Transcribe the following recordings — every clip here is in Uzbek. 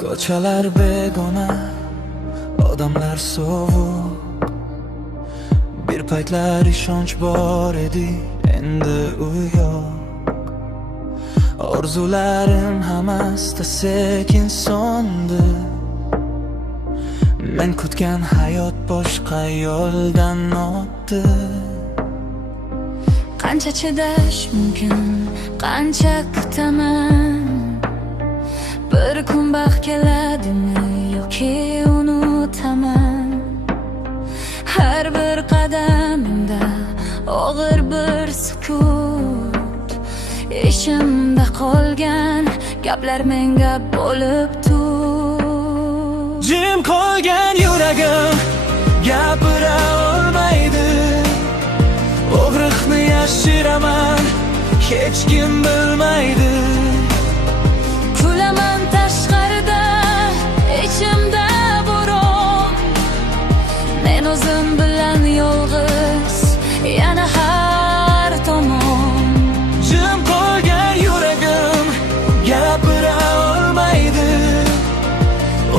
Ko'chalar begona, odamlar sovuq. Bir paytlar ishonch bor edi, endi u yo'q. Orzularim hammasta sekin so'ndi. Men kutgan hayot boshqa yo'ldan o'tdi. Qancha chidash mumkin, qancha kutaman. Bir kun baxt keladimi yoki unutaman. Har bir qadamimda og'ir bir sukut. Ishimda qolgan gaplar menga bo'lib tur. Jim qolgan yuragim gapira olmaydi. Og'riqni yashiraman, hech kim bilmaydi. Kulaman tashqarida, ichimda bo'ron. Men o'zim bilan yolg'iz, yana har tomon. Jim qolgan yuragim gapira olmaydi.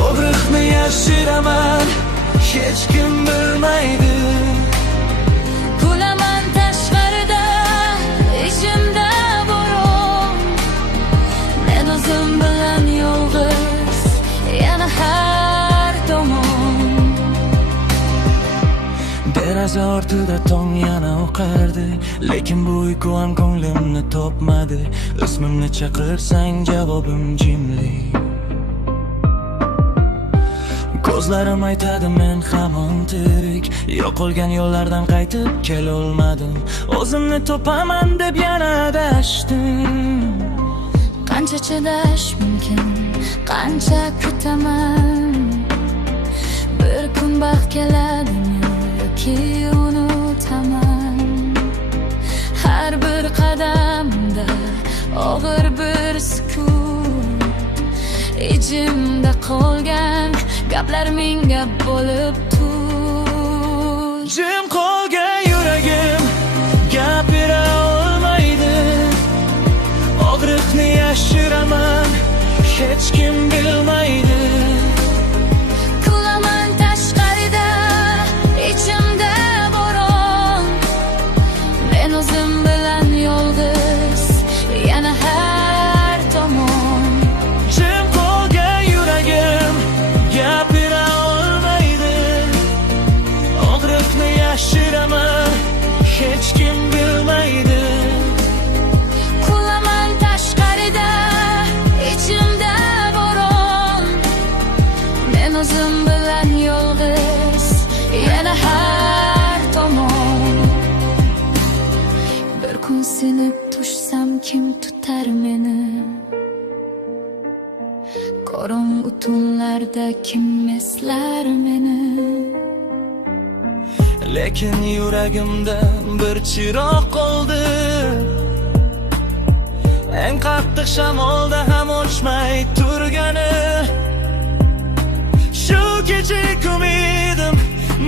Og'riqni yashiraman, hech kim bilmaydi. Kulaman tashqarida, ichimda bo'ron. Men o'zim bilan yolg'iz, yana har tomon. Deraza ortida tong yana oqardi, lekin bu uyqu ham ko'nglimni topmadi. Ismimni chaqirsang javobim jimlik. Ko'zlarim aytadi men hamon tirik. Yo'qolgan yo'llardan qaytib kelolmadim. O'zimni topaman deb yana adashdim. Qancha chidash mumkin, qancha kutaman. Bir kun baxt keladimi yoki unutaman. Har bir qadamda og'ir bir sukut. Ichimda qolgan gaplar menga bo'lib tur. Jim qolgan yuragim gapira olmaydi. Og'riqni yashiraman, hech kim bilmaydi. Kulaman tashqarida, ichimda bo'ron. Men o'zim bilan yolg'iz, yana har tomon. Jim qolgan yuragim gapira olmaydi. Og'riqni yashiraman, hech kim bilmaydi. Kulaman tashqarida, ichimda bo'ron. Men o'zim bilan yolg'iz, yana har tomon. Bir kun sinib tushsam kim tutar meni? Qorong'u tunlarda kim eslar meni? Lekin yuragimda bir chiroq qoldi. Eng qattiq shamolda ham o'chmay turgani. Shu kechik umidim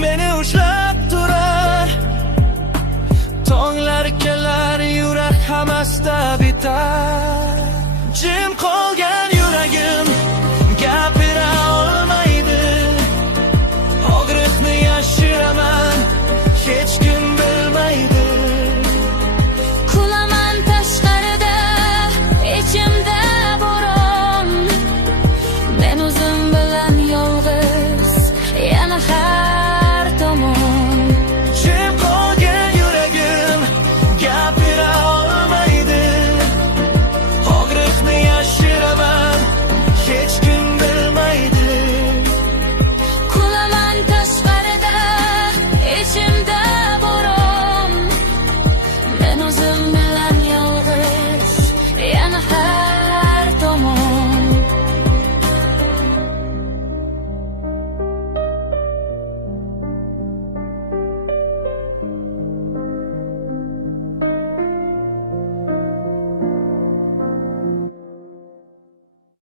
meni ushlab turar. Tonglar kelar, yurak hammasta